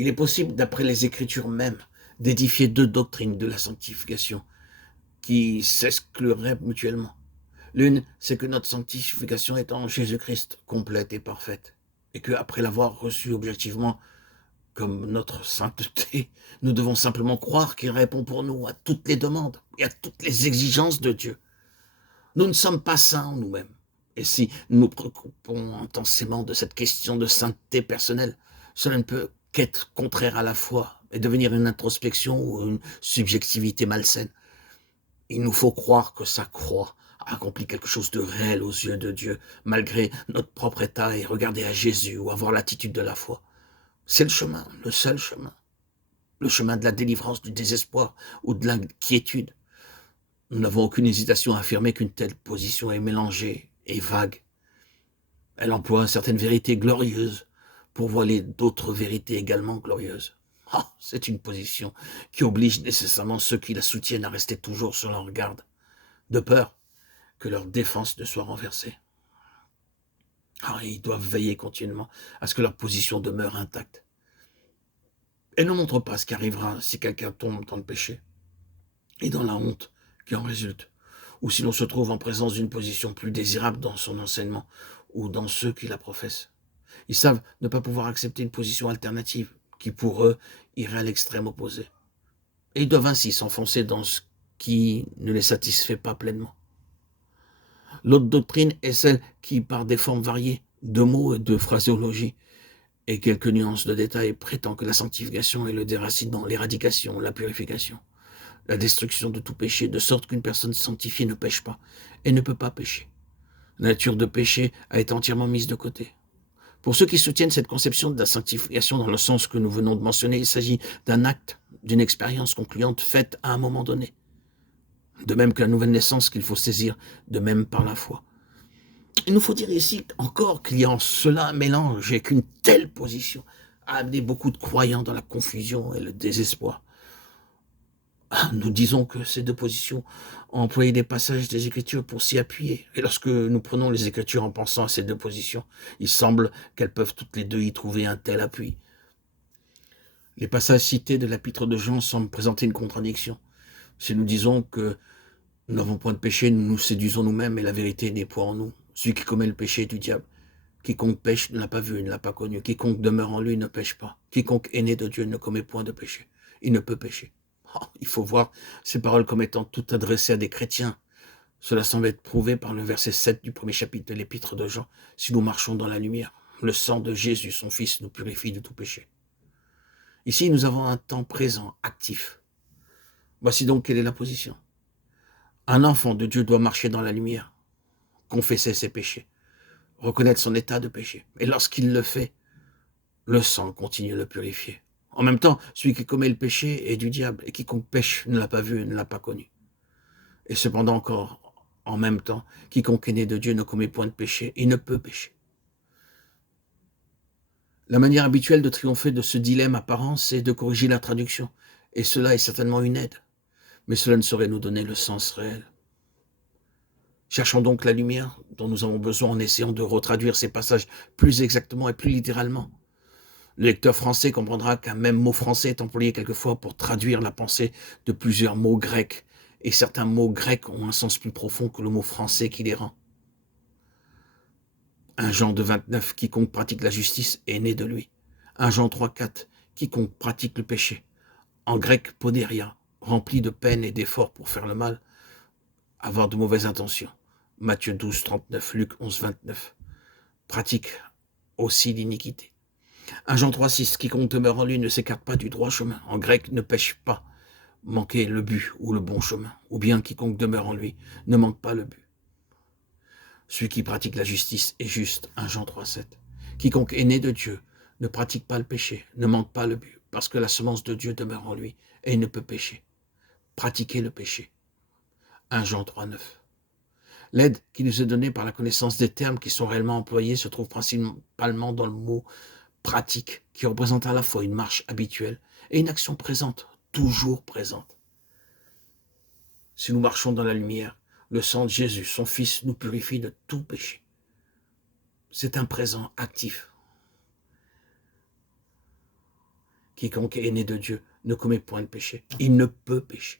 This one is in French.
Il est possible, d'après les Écritures même, d'édifier deux doctrines de la sanctification qui s'excluraient mutuellement. L'une, c'est que notre sanctification est en Jésus-Christ, complète et parfaite, et que après l'avoir reçue objectivement comme notre sainteté, nous devons simplement croire qu'il répond pour nous à toutes les demandes et à toutes les exigences de Dieu. Nous ne sommes pas saints en nous-mêmes. Et si nous nous préoccupons intensément de cette question de sainteté personnelle, cela ne peut qu'être contraire à la foi et devenir une introspection ou une subjectivité malsaine. Il nous faut croire que sa croix a accompli quelque chose de réel aux yeux de Dieu, malgré notre propre état, et regarder à Jésus ou avoir l'attitude de la foi. C'est le chemin, le seul chemin. Le chemin de la délivrance du désespoir ou de l'inquiétude. Nous n'avons aucune hésitation à affirmer qu'une telle position est mélangée et vague. Elle emploie certaines vérités glorieuses pour voiler d'autres vérités également glorieuses. Ah, c'est une position qui oblige nécessairement ceux qui la soutiennent à rester toujours sur leur garde, de peur que leur défense ne soit renversée. Ah, ils doivent veiller continuellement à ce que leur position demeure intacte. Et ne montre pas ce qui arrivera si quelqu'un tombe dans le péché et dans la honte qui en résulte, ou si l'on se trouve en présence d'une position plus désirable dans son enseignement ou dans ceux qui la professent. Ils savent ne pas pouvoir accepter une position alternative qui, pour eux, irait à l'extrême opposé. Et ils doivent ainsi s'enfoncer dans ce qui ne les satisfait pas pleinement. L'autre doctrine est celle qui, par des formes variées de mots et de phraséologie, et quelques nuances de détails, prétend que la sanctification est le déracinement, l'éradication, la purification, la destruction de tout péché, de sorte qu'une personne sanctifiée ne pêche pas et ne peut pas pécher. La nature de péché a été entièrement mise de côté. Pour ceux qui soutiennent cette conception de la sanctification dans le sens que nous venons de mentionner, il s'agit d'un acte, d'une expérience concluante faite à un moment donné. De même que la nouvelle naissance qu'il faut saisir, de même par la foi. Il nous faut dire ici encore qu'il y a en cela un mélange et qu'une telle position a amené beaucoup de croyants dans la confusion et le désespoir. Nous disons que ces deux positions ont employé des passages des Écritures pour s'y appuyer. Et lorsque nous prenons les Écritures en pensant à ces deux positions, il semble qu'elles peuvent toutes les deux y trouver un tel appui. Les passages cités de l'épître de Jean semblent présenter une contradiction. Si nous disons que nous n'avons point de péché, nous nous séduisons nous-mêmes et la vérité n'est point en nous. Celui qui commet le péché est du diable. Quiconque pêche ne l'a pas vu, ne l'a pas connu. Quiconque demeure en lui ne pêche pas. Quiconque est né de Dieu ne commet point de péché. Il ne peut pécher. Oh, il faut voir ces paroles comme étant toutes adressées à des chrétiens. Cela semble être prouvé par le verset 7 du premier chapitre de l'épître de Jean. Si nous marchons dans la lumière, le sang de Jésus, son Fils, nous purifie de tout péché. Ici, nous avons un temps présent, actif. Voici donc quelle est la position. Un enfant de Dieu doit marcher dans la lumière, confesser ses péchés, reconnaître son état de péché. Et lorsqu'il le fait, le sang continue de le purifier. En même temps, celui qui commet le péché est du diable, et quiconque pêche ne l'a pas vu et ne l'a pas connu. Et cependant encore, en même temps, quiconque est né de Dieu ne commet point de péché, il ne peut pécher. La manière habituelle de triompher de ce dilemme apparent, c'est de corriger la traduction, et cela est certainement une aide, mais cela ne saurait nous donner le sens réel. Cherchons donc la lumière dont nous avons besoin en essayant de retraduire ces passages plus exactement et plus littéralement. Le lecteur français comprendra qu'un même mot français est employé quelquefois pour traduire la pensée de plusieurs mots grecs, et certains mots grecs ont un sens plus profond que le mot français qui les rend. 1 Jean 2, 29, quiconque pratique la justice est né de lui. 1 Jean 3, 4, quiconque pratique le péché. En grec, poderia, rempli de peine et d'efforts pour faire le mal, avoir de mauvaises intentions. Matthieu 12, 39, Luc 11, 29, pratique aussi l'iniquité. 1 Jean 3, 6, quiconque demeure en lui ne s'écarte pas du droit chemin. En grec, ne pêche pas, manquer le but ou le bon chemin. Ou bien quiconque demeure en lui ne manque pas le but. Celui qui pratique la justice est juste. 1 Jean 3, 7. Quiconque est né de Dieu ne pratique pas le péché, ne manque pas le but, parce que la semence de Dieu demeure en lui et il ne peut pécher. Pratiquer le péché. 1 Jean 3, 9. L'aide qui nous est donnée par la connaissance des termes qui sont réellement employés se trouve principalement dans le mot pratique, qui représente à la fois une marche habituelle et une action présente, toujours présente. Si nous marchons dans la lumière, le sang de Jésus, son Fils, nous purifie de tout péché. C'est un présent actif. quiconque est né de Dieu ne commet point de péché. Il ne peut pécher.